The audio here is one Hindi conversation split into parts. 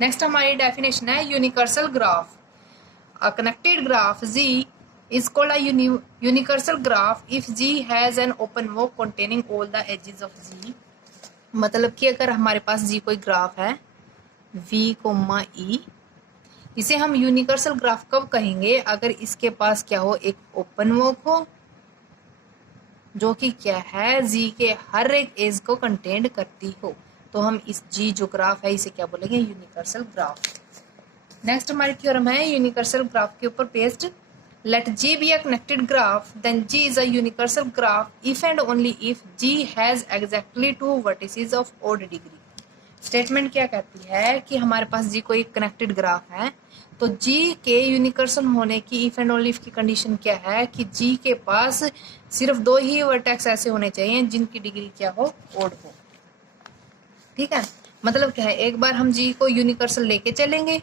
नेक्स्ट हमारी डेफिनेशन है universal graph. A connected graph Z is called a universal graph if G has an open walk containing all the edges of Z। मतलब कि अगर हमारे पास G कोई ग्राफ है V, E, इसे हम यूनिवर्सल ग्राफ कब कहेंगे? अगर इसके पास क्या हो, एक ओपन वॉक हो जो कि क्या है G के हर एक एज को कंटेन करती हो, तो हम इस G जो ग्राफ है इसे क्या बोलेंगे? Universal graph. नेक्स्ट हमारी थ्योरम है यूनिवर्सल ग्राफ के ऊपर based. Let G be a connected graph then G is a universal graph if and only if G has exactly 2 vertices of odd degree. Statement क्या कहती है कि हमारे पास G कोई कनेक्टेड ग्राफ है तो G के यूनिवर्सल होने की इफ एंड ओनली इफ की कंडीशन क्या है कि G के पास सिर्फ 2 ही वर्टेक्स ऐसे होने चाहिए जिनकी डिग्री क्या हो? ऑड हो। ठीक है, मतलब क्या है, एक बार हम G को यूनिवर्सल लेके चलेंगे,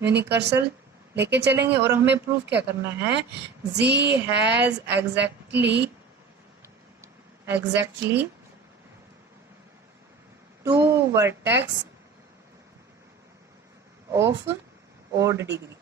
यूनिवर्सल लेके चलेंगे और हमें प्रूफ क्या करना है? G has exactly 2 vertex of odd degree.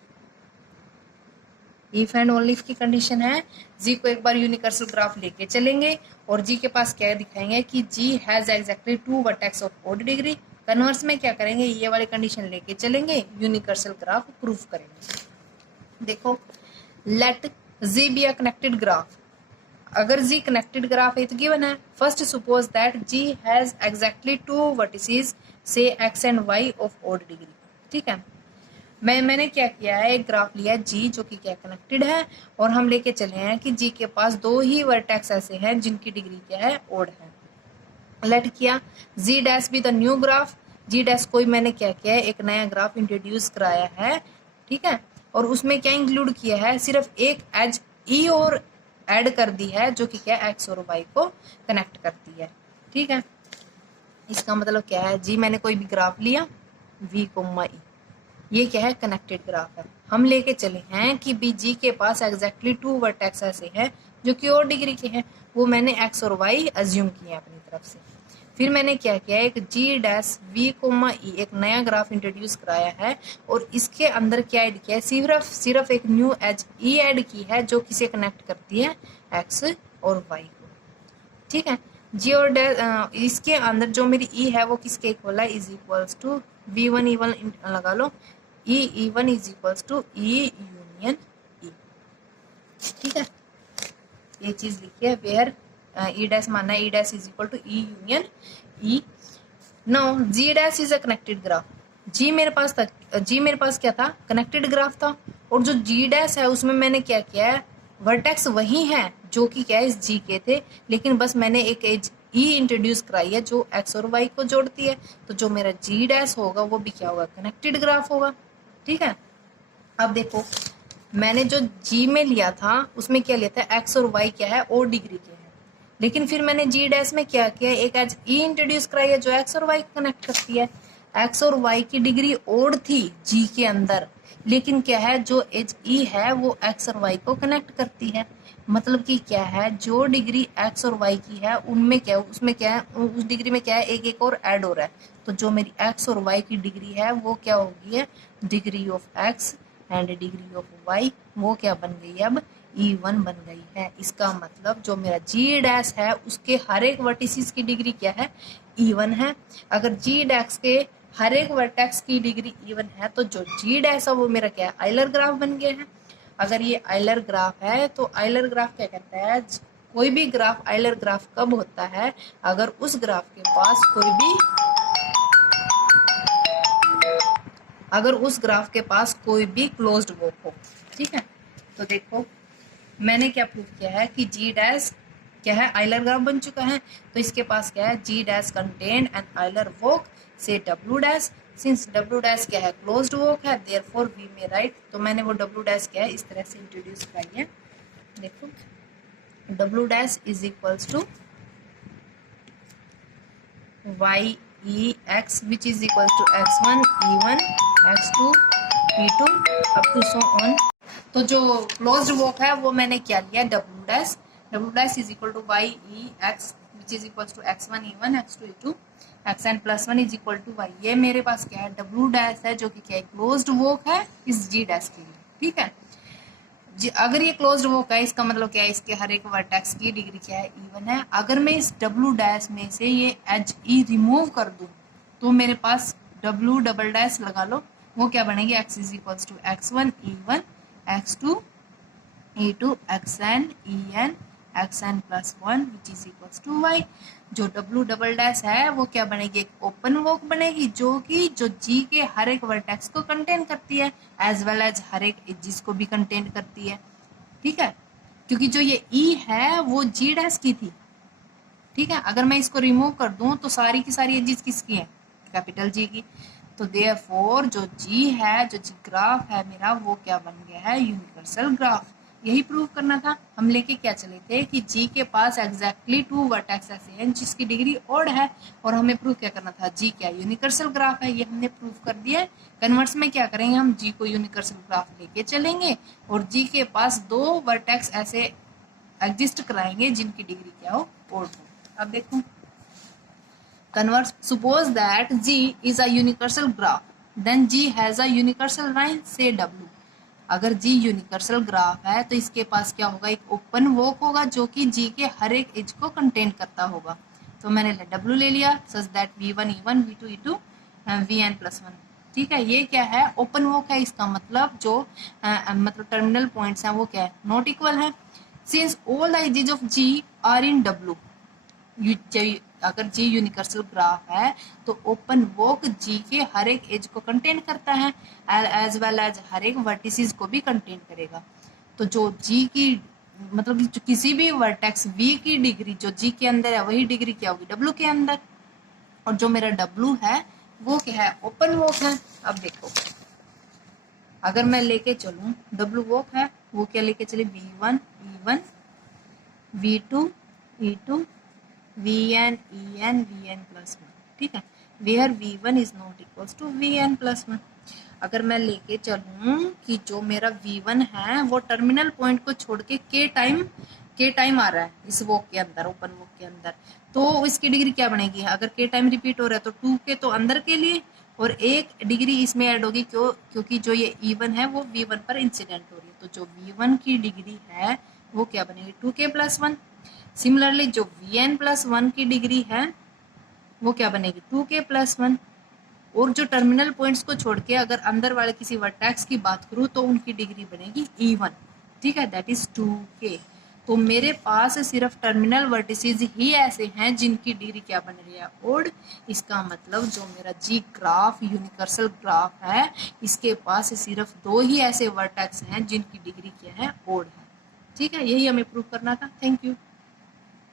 If and only if की कंडीशन है G को एक बार यूनिवर्सल ग्राफ लेके चलेंगे और G के पास क्या दिखाएंगे कि G has exactly 2 vertex of odd degree. Converse में क्या करेंगे? ये वाली कंडीशन लेके चलेंगे, यूनिवर्सल ग्राफ प्रूफ करेंगे। देखो, let Z be a connected graph. अगर Z कनेक्टेड ग्राफ है तो गिवन है, first suppose that G has exactly 2 vertices से x and y of odd degree. ठीक है, मैंने क्या किया है, एक ग्राफ लिया G जो कि क्या कनेक्टेड है और हम लेके चले हैं कि G के पास 2 ही वर्टेक्स ऐसे हैं जिनकी डिग्री क्या है? ऑड है। लेट किया G dash be the new graph. G dash कोई मैंने क्या किया है, एक नया ग्राफ इंट्रोड्यूस कराया है। ठीक है, और उसमें क्या इंक्लूड किया है? सिर्फ एक एज E और ऐड कर दी है जो कि क्या x और y को कनेक्ट करती है। ठीक है, इसका मतलब क्या है? G मैंने कोई भी ग्राफ लिया V, E, ये क्या है? कनेक्टेड ग्राफ है। हम लेके चले हैं कि G के पास एग्जैक्टली 2 वर्टेक्स ऐसे हैं जो कि और डिग्री के हैं, वो मैंने x और y अज्यूम किए अपनी तरफ से। फिर मैंने क्या किया, एक G डैश V, E एक नया ग्राफ इंट्रोड्यूस कराया है और इसके अंदर क्या ऐड किया है? सिर्फ एक न्यू एज E ऐड की है जो किसे कनेक्ट करती है? x और y को। ठीक है, G और डैश इसके अंदर जो मेरी E है वो किसके इक्वल है? Is equals to V1 E1 लगा लो, E1 is equals to E union E। ठीक है, ये चीज लिखी है वेयर E डैश मानना है E dash is equal to E union E। Now G dash is a connected graph. G मेरे पास क्या था? कनेक्टेड ग्राफ था और जो G डैश है उसमें मैंने क्या किया है? वर्टेक्स वही है जो कि क्या है इस G के थे, लेकिन बस मैंने एक एज E इंट्रोड्यूस कराई है जो x और y को जोड़ती है, तो जो मेरा G डैश होगा वो भी क्या होगा? कनेक्टेड ग्राफ होगा। ठीक है, अब देखो, मैंने जो G में लिया था उसमें क्या लिया था? x और y क्या है? और डिग्री के हैं, लेकिन फिर मैंने G डैश में क्या किया? एक एज E इंट्रोड्यूस कराई है जो x और y कनेक्ट करती है। x और y की डिग्री और थी G के अंदर, लेकिन क्या है, जो एज E है वो x और y को कनेक्ट करती है। मतलब कि क्या है, जो डिग्री x और y की है उनमें क्या, उसमें क्या है, उस डिग्री में क्या है, एक और ऐड हो रहा है। तो जो मेरी x और y की डिग्री है वो क्या होगी है? Degree of x and degree of y वो क्या बन गई अब? E1 बन गई है। इसका मतलब जो मेरा G डैश है उसके हर एक वर्टिसेस की डिग्री क्या है? E1 है। अगर G डैश के हर एक वर्टेक्स की डिग्री E1 है तो जो G डैश है वो मेरा क्या है? आइलर ग्राफ बन गया है। अगर ये आइलर ग्राफ है तो आइलर ग्राफ क्या कहता है? कोई भी ग्राफ आइलर ग्राफ कब होता है? अगर उस ग्राफ के पास कोई भी क्लोज्ड वॉक हो। ठीक है, तो देखो मैंने क्या प्रूव किया है कि G डैश क्या है? आइलर ग्राफ बन चुका है। तो इसके पास क्या है? G dash contain an Euler walk से W dash. Since W dash क्या है? क्लोज्ड वॉक है, देयरफॉर वी में राइट। तो मैंने वो W डैश क्या है इस तरह से इंट्रोड्यूस कराई है। देखो, W dash is equals to YEX which is equals to X1 E1 X2 E2 up to so on। तो जो क्लोज्ड वॉक है वो मैंने क्या लिया? W dash is equal to YEX which is equals to X1 E1 X2 E2 X N plus one is equal to Y. ये मेरे पास क्या है, डब्ल्यू डैश है जो कि क्या है, क्लोज्ड वोक है इस जी डैश के लिए, ठीक है। अगर ये क्लोज्ड वोक है इसका मतलब क्या है, इसके हर एक वर्टेक्स की डिग्री क्या है, इवन है। अगर मैं इस डब्ल्यू डैश में से ये एच ई रिमूव कर दूं तो मेरे पास डब्ल्यू डबल डैश लगा लो, वो क्या बनेगी, X is equals to X one E one, X two E two, X N E N, X N plus one which is equals to Y. जो डब्ल्यू डबल डैश है वो क्या बनेगी, एक ओपन वोक बनेगी जो कि जो जी के हर एक वर्टेक्स को कंटेन करती है एज वेल एज हर एक एजिस को भी कंटेन करती है, ठीक है। क्योंकि जो ये ई है वो जी डैश की थी, ठीक है। अगर मैं इसको रिमूव कर दूं तो सारी की सारी एजिस किसकी है, कैपिटल जी की। तो देयरफॉर जो जी है, जो जी ग्राफ है मेरा, वो क्या बन गया है, यूनिवर्सल ग्राफ। यही प्रूव करना था। हम लेके क्या चले थे कि जी के पास एग्जैक्टली टू वर्टेक्स ऐसे हैं जिसकी डिग्री ऑड है, और हमें प्रूव क्या करना था, जी क्या यूनिवर्सल ग्राफ है। ये हमने प्रूव कर दिया है। कन्वर्स में क्या करेंगे, हम जी को यूनिवर्सल ग्राफ लेके चलेंगे और जी के पास दो वर्टेक्स ऐसे एग्जिस्ट कराएंगे जिनकी डिग्री क्या हो, ऑड हो। अब देखो converse, suppose that G is a universal graph, then G has a universal line, say W। अगर G यूनिवर्सल ग्राफ है तो इसके पास क्या होगा, एक ओपन वोक होगा जो कि G के हर एक एज को कंटेन करता होगा। तो मैंने W ले लिया, such that V1 E1 V2 E2 Vn plus one, ठीक है। ये क्या है, ओपन वोक है, इसका मतलब जो मतलब टर्मिनल पॉइंट्स हैं वो क्या है, नॉट इक्वल है। Since all the edges of G are in W, अगर जी यूनिवर्सल ग्राफ है तो ओपन वोक जी के हर एक एज को कंटेन करता है एज वेल एज हर एक वर्टिसेस को भी कंटेन करेगा। तो जो जी की मतलब जो किसी भी वर्टेक्स वी की डिग्री जो जी के अंदर है वही डिग्री क्या होगी, डब्ल्यू के अंदर। और जो मेरा डब्ल्यू है वो क्या है, ओपन वोक है। अब देखो अगर मैं लेके चलूं डब्ल्यू वोक है, वो क्या लेके चले, V1 E1 V2 E2 Vn En Vn plus one, ठीक है। Where V1 is not equals to Vn plus one. अगर मैं लेके चलूँ कि जो मेरा V1 है वो टर्मिनल पॉइंट को छोड़ के के टाइम आ रहा है इस वॉक के अंदर, ओपन वॉक के अंदर, तो इसकी डिग्री क्या बनेगी, अगर के टाइम रिपीट हो रहा है तो 2 के तो अंदर के लिए और एक डिग्री इसमें ऐड होगी, क्योंकि जो ये E1 है वो V1 पर इंसिडेंट हो रही है। तो जो V1 की डिग्री है वो क्या बनेगी, 2k प्लस वन। सिमिलरली जो Vn प्लस वन की डिग्री है वो क्या बनेगी, 2k प्लस वन। और जो टर्मिनल पॉइंट्स को छोड़ के अगर अंदर वाले किसी वर्टेक्स की बात करूं तो उनकी डिग्री बनेगी E1, ठीक है, दैट इज 2k। तो मेरे पास सिर्फ टर्मिनल वर्टिसेस ही ऐसे हैं जिनकी डिग्री क्या बन रही है, ओड। इसका मतलब जो मेरा जी ग्राफ यूनिवर्सल ग्राफ है इसके पास सिर्फ दो ही ऐसे वर्टेक्स हैं जिनकी डिग्री क्या है, ओड है, ठीक है। यही हमें प्रूव करना था। Thank you.